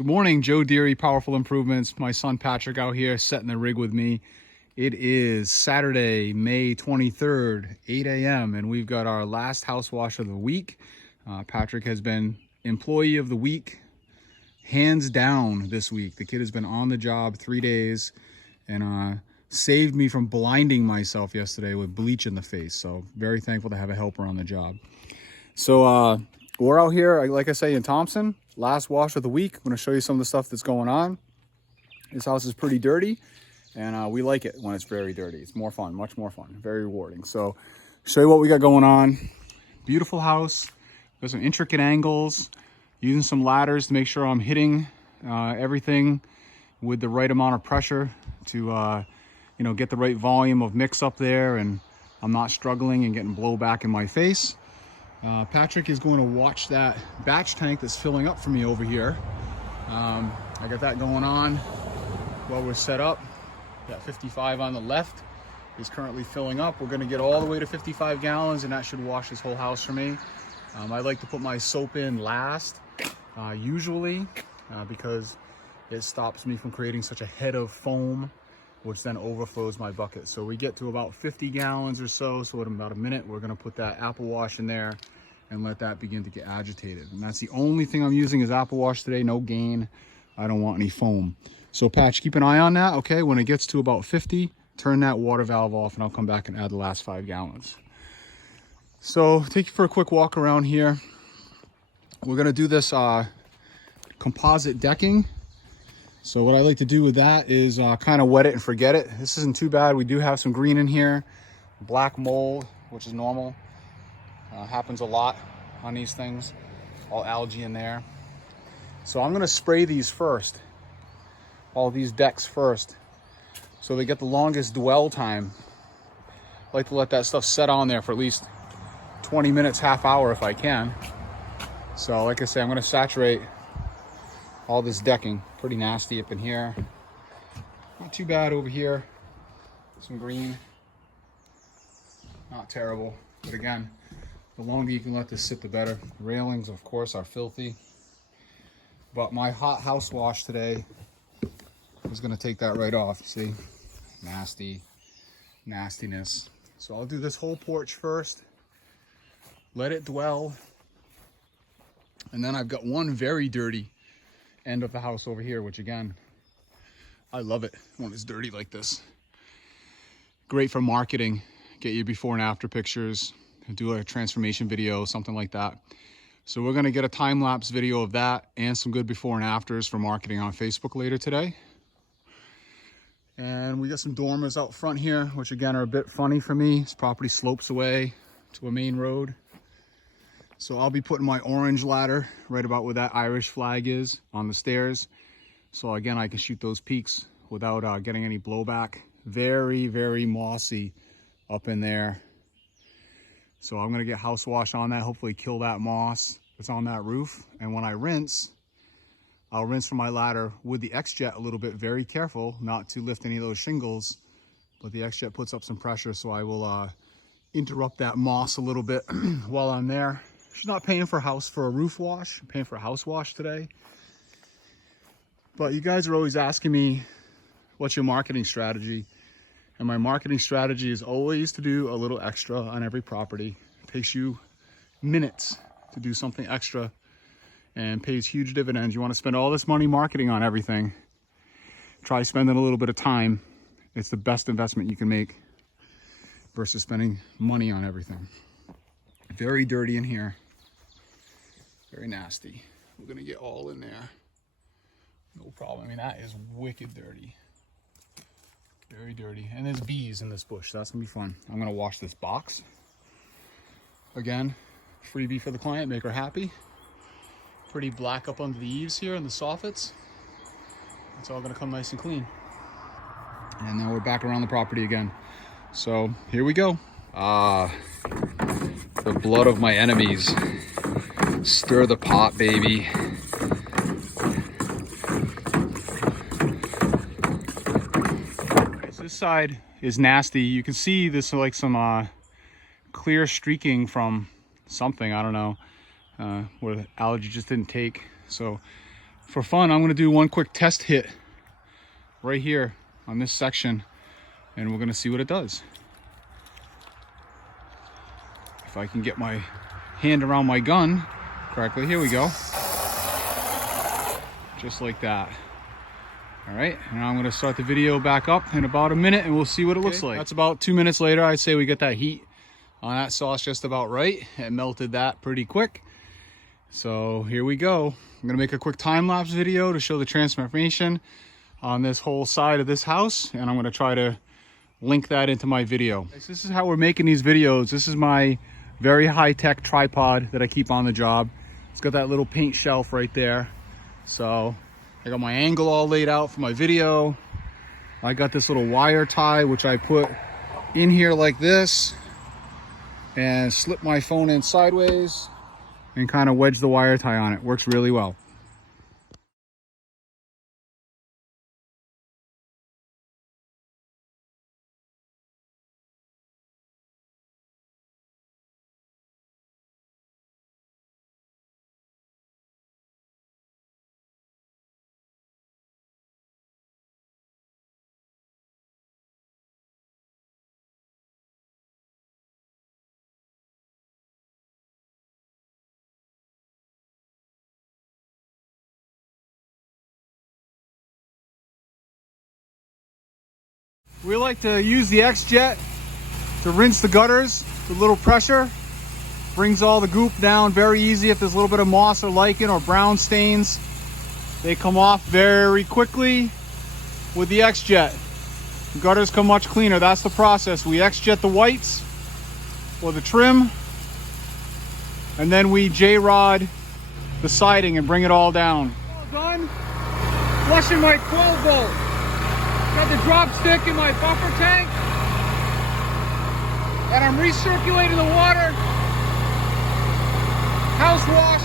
Good morning, Joe Deary, Powerful Improvements. My son Patrick out here setting the rig with me. It is Saturday, May 23rd, 8 a.m. and we've got our last house wash of the week. Patrick has been employee of the week, hands down this week. The kid has been on the job 3 days and saved me from blinding myself yesterday with bleach in the face. So very thankful to have a helper on the job. So we're out here, like I say, in Thompson. Last wash of the week. I'm going to show you some of the stuff that's going on. This house is pretty dirty, and we like it when it's very dirty. It's more fun, much more fun, very rewarding. So show you what we got going on. Beautiful house. There's some intricate angles. Using some ladders to make sure I'm hitting everything with the right amount of pressure to get the right volume of mix up there, and I'm not struggling and getting blowback in my face. Patrick is going to watch that batch tank that's filling up for me over here. I got that going on while we're set up. That 55 on the left is currently filling up. We're going to get all the way to 55 gallons, and that should wash this whole house for me. I like to put my soap in last, usually, because it stops me from creating such a head of foam, which then overflows my bucket. So we get to about 50 gallons or so. So in about a minute, we're gonna put that apple wash in there and let that begin to get agitated. And that's the only thing I'm using is apple wash today, no gain. I don't want any foam. So Patch, keep an eye on that, okay? When it gets to about 50, turn that water valve off and I'll come back and add the last 5 gallons. So take you for a quick walk around here. We're gonna do this composite decking. So what I like to do with that is kind of wet it and forget it. This isn't too bad. We do have some green in here, black mold, which is normal. Happens a lot on these things, all algae in there. So I'm gonna spray these first, all these decks first, so they get the longest dwell time. I like to let that stuff set on there for at least 20 minutes, half hour if I can. So like I say, I'm gonna saturate all this decking. Pretty nasty up in here. Not too bad over here. Some green. Not terrible. But again, the longer you can let this sit, the better. The railings, of course, are filthy. But my hot house wash today is going to take that right off. See? Nasty. Nastiness. So I'll do this whole porch first. Let it dwell. And then I've got one very dirty end of the house over here, which again, I love it when it's dirty like this. Great for marketing. Get your before and after pictures, do a transformation video, something like that. So we're gonna get a time-lapse video of that and some good before and afters for marketing on Facebook later today. And we got some dormers out front here, which again are a bit funny for me. This property slopes away to a main road. So I'll be putting my orange ladder right about where that Irish flag is on the stairs. So again, I can shoot those peaks without getting any blowback. Very, very mossy up in there. So I'm gonna get house wash on that, hopefully kill that moss that's on that roof. And when I rinse, I'll rinse from my ladder with the X-Jet a little bit, very careful not to lift any of those shingles, but the X-Jet puts up some pressure, so I will interrupt that moss a little bit while I'm there. She's not paying for a roof wash. I'm paying for a house wash today. But you guys are always asking me, what's your marketing strategy? And my marketing strategy is always to do a little extra on every property. It takes you minutes to do something extra and pays huge dividends. You want to spend all this money marketing on everything. Try spending a little bit of time. It's the best investment you can make versus spending money on everything. Very dirty in here. Very nasty. We're gonna get all in there. No problem. I mean, that is wicked dirty. Very dirty. And there's bees in this bush. That's gonna be fun. I'm gonna wash this box. Again, freebie for the client, make her happy. Pretty black up under the eaves here and the soffits. It's all gonna come nice and clean. And now we're back around the property again. So here we go. The blood of my enemies. Stir the pot, baby. So this side is nasty. You can see this like some clear streaking from something, I don't know, where the algae just didn't take. So for fun, I'm gonna do one quick test hit right here on this section, and we're gonna see what it does. If I can get my hand around my gun correctly, here we go. Just like that. All right, now I'm gonna start the video back up in about a minute and we'll see what it looks like. That's about 2 minutes later. I'd say we get that heat on that sauce just about right. It melted that pretty quick. So here we go. I'm gonna make a quick time-lapse video to show the transformation on this whole side of this house, and I'm gonna try to link that into my video. This is how we're making these videos. This is my very high-tech tripod that I keep on the job. It's got that little paint shelf right there. So I got my angle all laid out for my video. I got this little wire tie, which I put in here like this and slip my phone in sideways and kind of wedge the wire tie on it. Works really well. We like to use the X-Jet to rinse the gutters with little pressure. Brings all the goop down very easy. If there's a little bit of moss or lichen or brown stains, they come off very quickly with the X-Jet. The gutters come much cleaner. That's the process. We X-Jet the whites or the trim, and then we J-rod the siding and bring it all down. All done. Flushing my 12 volt. Got the drop stick in my buffer tank, and I'm recirculating the water, house wash,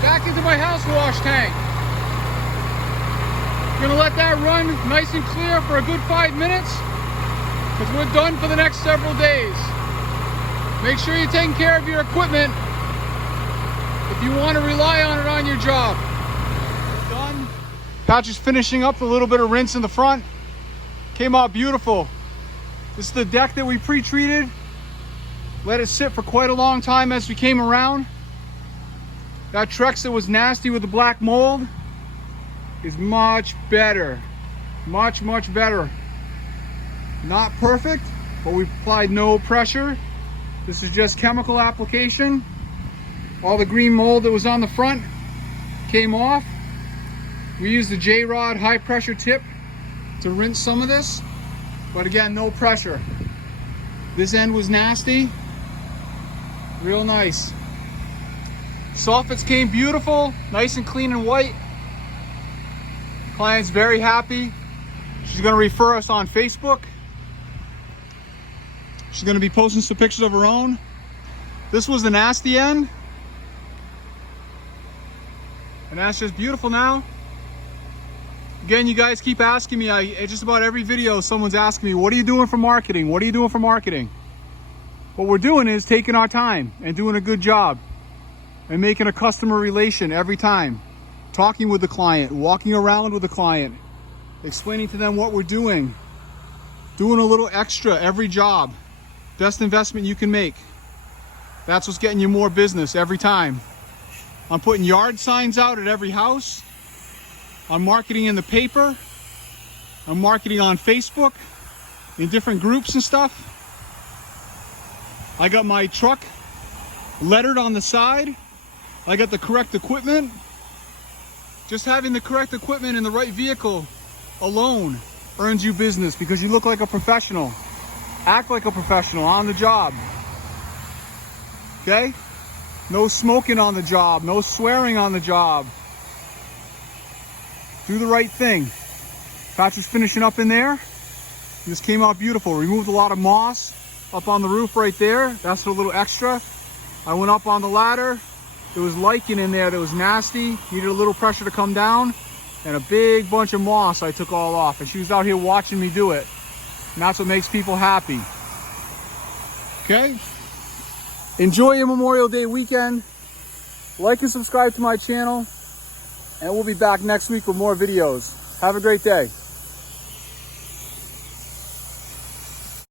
back into my house wash tank. Gonna let that run nice and clear for a good 5 minutes, because we're done for the next several days. Make sure you're taking care of your equipment if you want to rely on it on your job. Done. Patch is finishing up a little bit of rinse in the front. Came out beautiful. This is the deck that we pre-treated. Let it sit for quite a long time as we came around. That Trex that was nasty with the black mold is much better. Much, much better. Not perfect, but we've applied no pressure. This is just chemical application. All the green mold that was on the front came off. We used the J-Rod high pressure tip to rinse some of this, but again, no pressure. This end was nasty, real nice. Soffits came beautiful, nice and clean and white. Client's very happy. She's gonna refer us on Facebook. She's gonna be posting some pictures of her own. This was the nasty end, and that's just beautiful now. Again, you guys keep asking me, just about every video someone's asking me, what are you doing for marketing? What are you doing for marketing? What we're doing is taking our time and doing a good job and making a customer relation every time. Talking with the client, walking around with the client, explaining to them what we're doing, doing a little extra every job. Best investment you can make. That's what's getting you more business every time. I'm putting yard signs out at every house. I'm marketing in the paper. I'm marketing on Facebook in different groups and stuff. I got my truck lettered on the side. I got the correct equipment. Just having the correct equipment in the right vehicle alone earns you business, because you look like a professional. Act like a professional on the job. Okay? No smoking on the job. No swearing on the job. Do the right thing. Patch was finishing up in there. This came out beautiful. Removed a lot of moss up on the roof right there. That's a little extra. I went up on the ladder. There was lichen in there that was nasty. Needed a little pressure to come down. And a big bunch of moss I took all off. And she was out here watching me do it. And that's what makes people happy. Okay? Enjoy your Memorial Day weekend. Like and subscribe to my channel. and we'll be back next week with more videos. Have a great day.